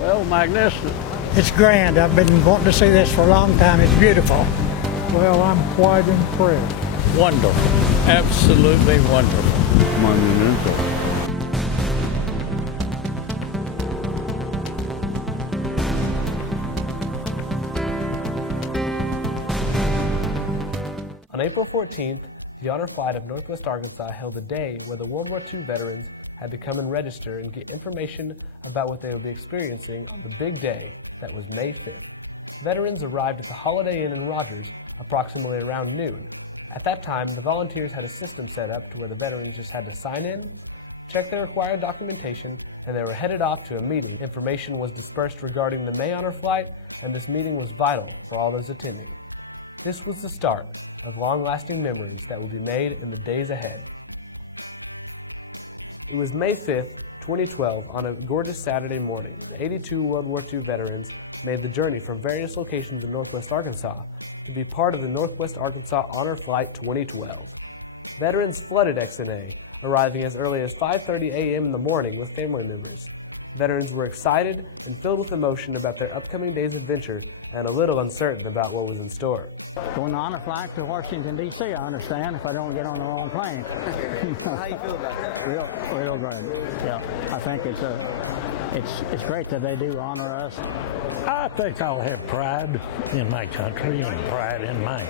Well, magnificent. It's grand. I've been wanting to see this for a long time. It's beautiful. Well, I'm quite impressed. Wonderful. Absolutely wonderful. Monumental. On April 14th, the Honor Flight of Northwest Arkansas held a day where the World War II veterans had to come and register and get information about what they would be experiencing on the big day that was May 5th. Veterans arrived at the Holiday Inn in Rogers approximately around noon. At that time, the volunteers had a system set up to where the veterans just had to sign in, check their required documentation, and they were headed off to a meeting. Information was dispersed regarding the May Honor Flight, and this meeting was vital for all those attending. This was the start of long-lasting memories that will be made in the days ahead. It was May 5th, 2012, on a gorgeous Saturday morning. 82 World War II veterans made the journey from various locations in Northwest Arkansas to be part of the Northwest Arkansas Honor Flight 2012. Veterans flooded XNA, arriving as early as 5:30 a.m. in the morning with family members. Veterans were excited and filled with emotion about their upcoming day's adventure and a little uncertain about what was in store. Going on a flight to Washington, D.C., I understand, if I don't get on the wrong plane. How you feel about that? Real good. Yeah, I think it's great that they do honor us. I think I'll have pride in my country and pride in my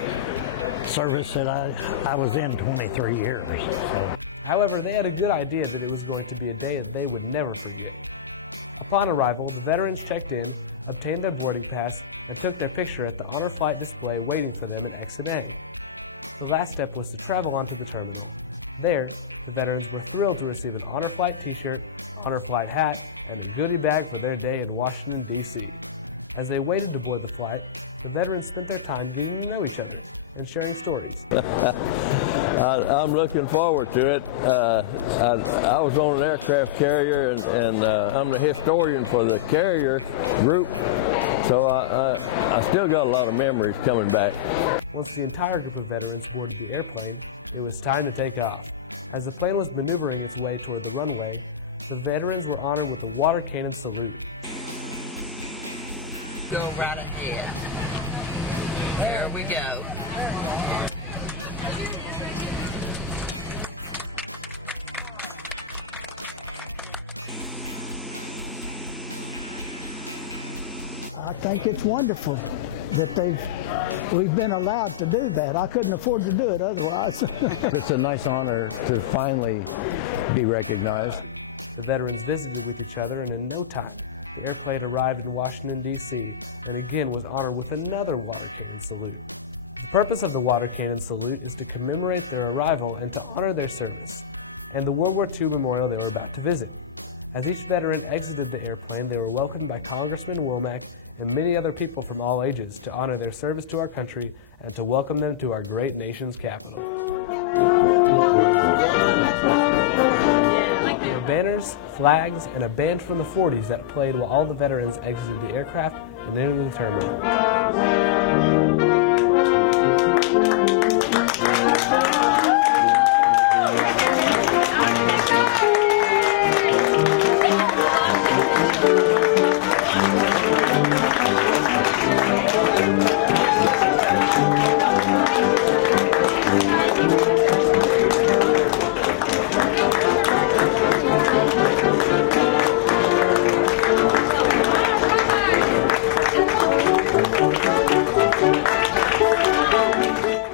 service that I was in 23 years. So. However, they had a good idea that it was going to be a day that they would never forget. Upon arrival, the veterans checked in, obtained their boarding pass, and took their picture at the Honor Flight display waiting for them at XNA. The last step was to travel onto the terminal. There, the veterans were thrilled to receive an Honor Flight t-shirt, Honor Flight hat, and a goodie bag for their day in Washington, D.C. As they waited to board the flight, the veterans spent their time getting to know each other and sharing stories. I'm looking forward to it. I was on an aircraft carrier, and I'm the historian for the carrier group, so I still got a lot of memories coming back. Once the entire group of veterans boarded the airplane, it was time to take off. As the plane was maneuvering its way toward the runway, the veterans were honored with a water cannon salute. Go right ahead. There we go. I think it's wonderful that we've been allowed to do that. I couldn't afford to do it otherwise. It's a nice honor to finally be recognized. The veterans visited with each other, and in no time, the airplane arrived in Washington, D.C., and again was honored with another water cannon salute. The purpose of the water cannon salute is to commemorate their arrival and to honor their service, and the World War II memorial they were about to visit. As each veteran exited the airplane, they were welcomed by Congressman Womack and many other people from all ages to honor their service to our country and to welcome them to our great nation's capital. There were banners, flags, and a band from the 40s that played while all the veterans exited the aircraft and entered the terminal.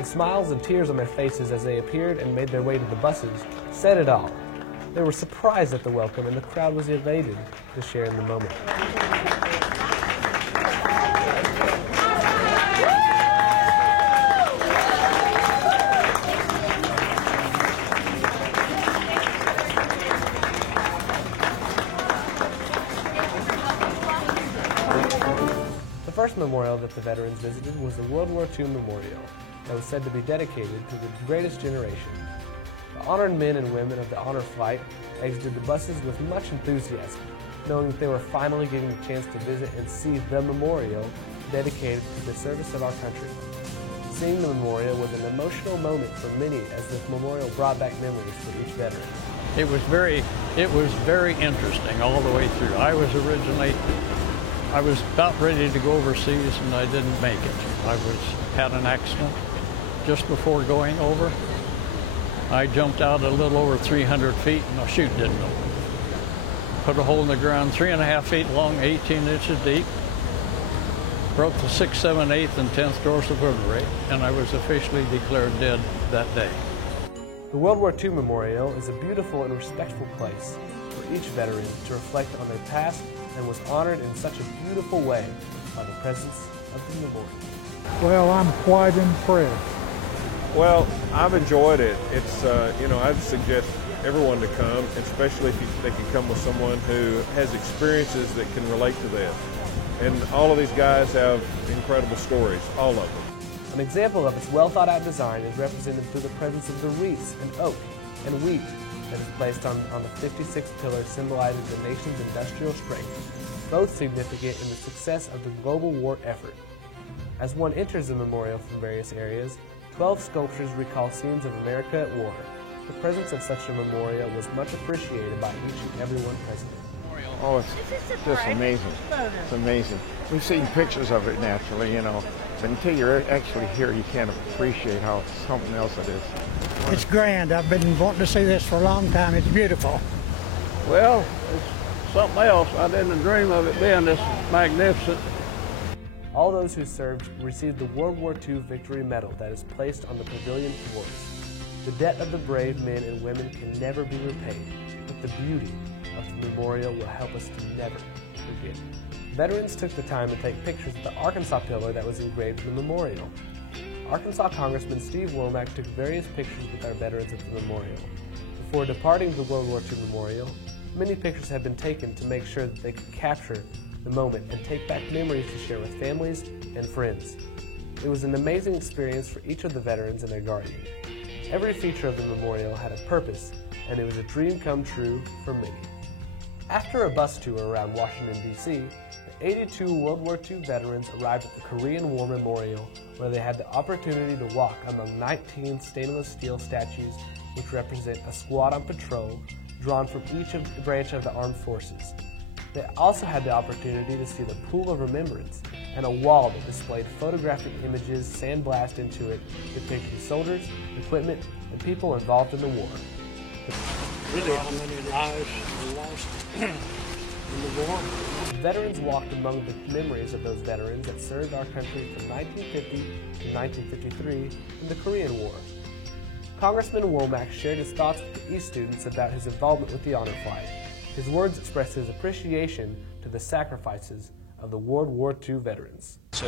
Smiles and tears on their faces as they appeared and made their way to the buses said it all. They were surprised at the welcome, and the crowd was elated to share in the moment. The first memorial that the veterans visited was the World War II Memorial, that was said to be dedicated to the greatest generation. The honored men and women of the Honor Flight exited the buses with much enthusiasm, knowing that they were finally getting a chance to visit and see the memorial dedicated to the service of our country. Seeing the memorial was an emotional moment for many, as the memorial brought back memories for each veteran. It was very interesting all the way through. I was originally I was about ready to go overseas and I didn't make it. I had an accident just before going over. I jumped out a little over 300 feet and the chute didn't open. Put a hole in the ground 3.5 feet long, 18 inches deep. Broke the 6th, 7th, 8th, and 10th dorsal vertebrae, and I was officially declared dead that day. The World War II Memorial is a beautiful and respectful place for each veteran to reflect on their past and was honored in such a beautiful way by the presence of the memorial. Well, I'm quite impressed. Well, I've enjoyed it. It's, I'd suggest everyone to come, especially if they can come with someone who has experiences that can relate to that. And all of these guys have incredible stories, all of them. An example of its well-thought-out design is represented through the presence of the wreaths and oak and wheat that is placed on the 56th pillar, symbolizing the nation's industrial strength, both significant in the success of the global war effort. As one enters the memorial from various areas, 12 sculptures recall scenes of America at war. The presence of such a memorial was much appreciated by each and every one present. Oh, it's just amazing. It's amazing. We've seen pictures of it naturally, but until you're actually here, you can't appreciate how something else it is. It's grand. I've been wanting to see this for a long time. It's beautiful. Well, it's something else. I didn't dream of it being this magnificent. All those who served received the World War II Victory Medal that is placed on the pavilion floors. The debt of the brave men and women can never be repaid, but the beauty of the memorial will help us to never forget. Veterans took the time to take pictures of the Arkansas pillar that was engraved in the memorial. Arkansas Congressman Steve Womack took various pictures with our veterans at the memorial. Before departing the World War II Memorial, many pictures have been taken to make sure that they could capture the moment and take back memories to share with families and friends. It was an amazing experience for each of the veterans and their guardian. Every feature of the memorial had a purpose, and it was a dream come true for many. After a bus tour around Washington, D.C., the 82 World War II veterans arrived at the Korean War Memorial, where they had the opportunity to walk among 19 stainless steel statues which represent a squad on patrol drawn from each branch of the armed forces. They also had the opportunity to see the Pool of Remembrance and a wall that displayed photographic images sandblasted into it depicting soldiers, equipment, and people involved in the war. Really, how many lives were lost in the war? Veterans walked among the memories of those veterans that served our country from 1950 to 1953 in the Korean War. Congressman Womack shared his thoughts with the East students about his involvement with the honor flight. His words expressed his appreciation to the sacrifices of the World War II veterans. It's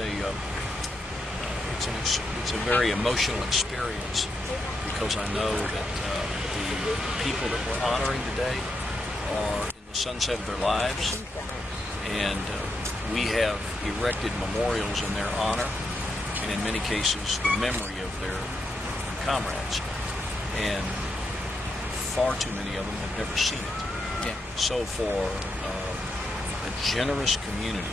a very emotional experience because I know that the people that we're honoring today are in the sunset of their lives, and we have erected memorials in their honor and in many cases the memory of their comrades, and far too many of them have never seen it. So for a generous community,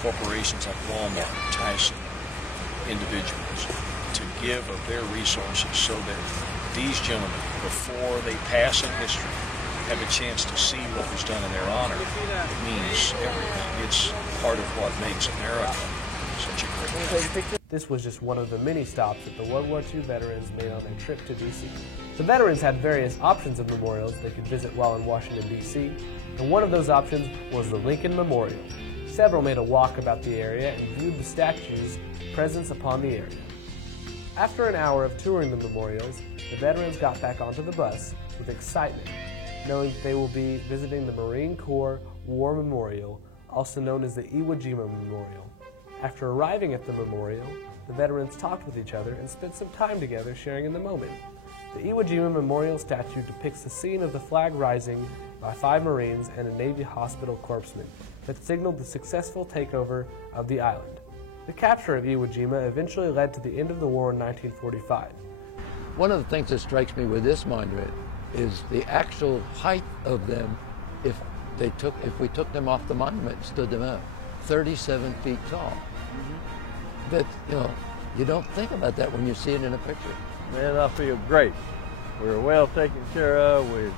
corporations like Walmart, Tyson, individuals, to give of their resources so that these gentlemen, before they pass in history, have a chance to see what was done in their honor, it means everything. It's part of what makes America such a great country. This was just one of the many stops that the World War II veterans made on their trip to D.C. The veterans had various options of memorials they could visit while in Washington, D.C., and one of those options was the Lincoln Memorial. Several made a walk about the area and viewed the statues' presence upon the area. After an hour of touring the memorials, the veterans got back onto the bus with excitement, knowing that they will be visiting the Marine Corps War Memorial, also known as the Iwo Jima Memorial. After arriving at the memorial, the veterans talked with each other and spent some time together sharing in the moment. The Iwo Jima Memorial statue depicts the scene of the flag rising by 5 Marines and a Navy hospital corpsman that signaled the successful takeover of the island. The capture of Iwo Jima eventually led to the end of the war in 1945. One of the things that strikes me with this monument is the actual height of them if we took them off the monument and stood them up. 37 feet tall. That, you don't think about that when you see it in a picture. Man, I feel great. We were well taken care of. We've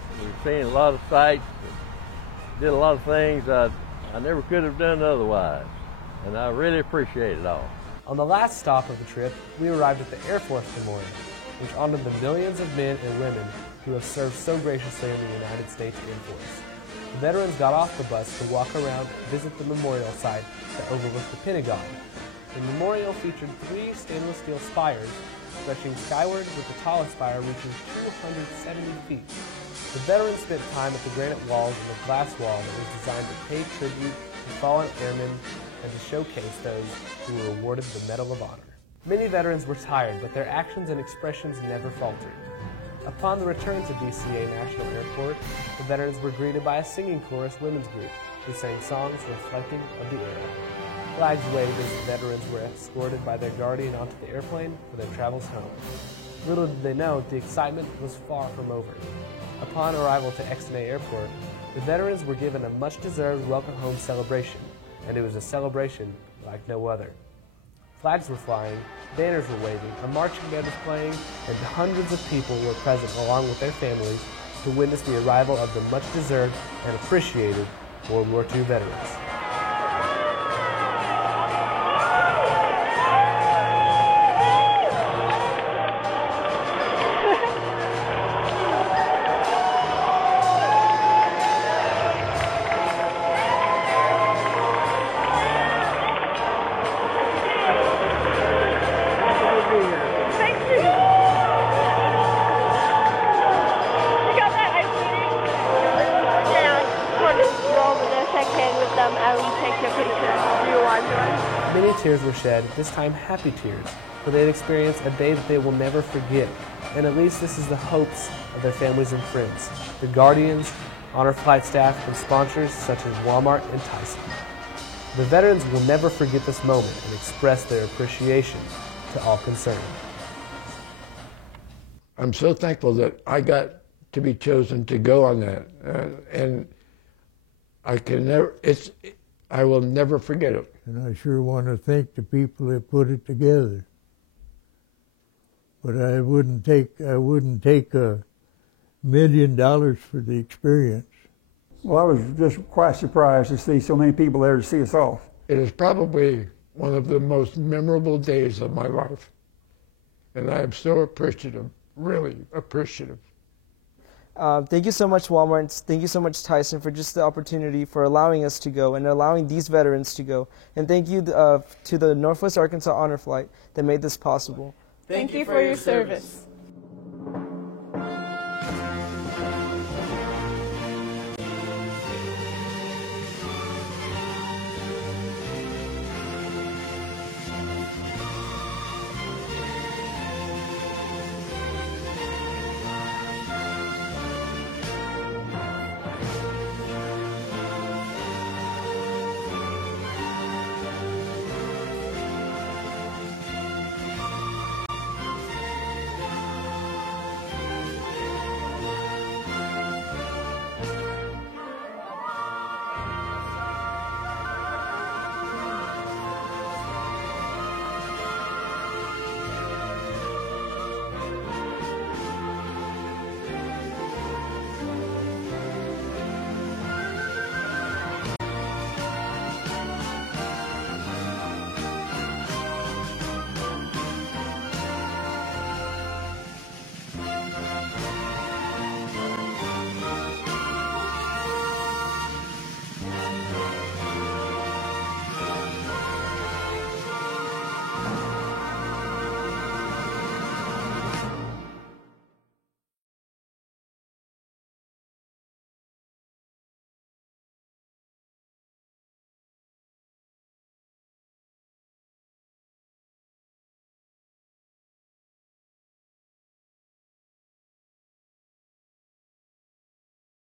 seen a lot of sights, did a lot of things I never could have done otherwise. and I really appreciate it all. On the last stop of the trip, we arrived at the Air Force Memorial, which honored the millions of men and women who have served so graciously in the United States Air Force. The veterans got off the bus to walk around and visit the memorial site that overlooked the Pentagon. The memorial featured 3 stainless steel spires stretching skyward, with the tallest spire reaching 270 feet. The veterans spent time at the granite walls and the glass wall that was designed to pay tribute to fallen airmen and to showcase those who were awarded the Medal of Honor. Many veterans were tired, but their actions and expressions never faltered. Upon the return to DCA National Airport, the veterans were greeted by a singing chorus women's group who sang songs reflecting of the era. Flags waved as the veterans were escorted by their guardian onto the airplane for their travels home. Little did they know, the excitement was far from over. Upon arrival to Exnay Airport, the veterans were given a much-deserved welcome home celebration, and it was a celebration like no other. Flags were flying, banners were waving, a marching band was playing, and hundreds of people were present along with their families to witness the arrival of the much-deserved and appreciated World War II veterans. Many tears were shed, this time happy tears, for they had experienced a day that they will never forget. And at least this is the hopes of their families and friends, the guardians, honor flight staff, and sponsors such as Walmart and Tyson. The veterans will never forget this moment and express their appreciation to all concerned. I'm so thankful that I got to be chosen to go on that, and I will never forget it. And I sure want to thank the people that put it together. But I wouldn't take $1 million for the experience. Well, I was just quite surprised to see so many people there to see us off. It is probably one of the most memorable days of my life. And I am so appreciative, really appreciative. Thank you so much, Walmart. Thank you so much, Tyson, for just the opportunity for allowing us to go and allowing these veterans to go. And thank you to the Northwest Arkansas Honor Flight that made this possible. Thank you for your service.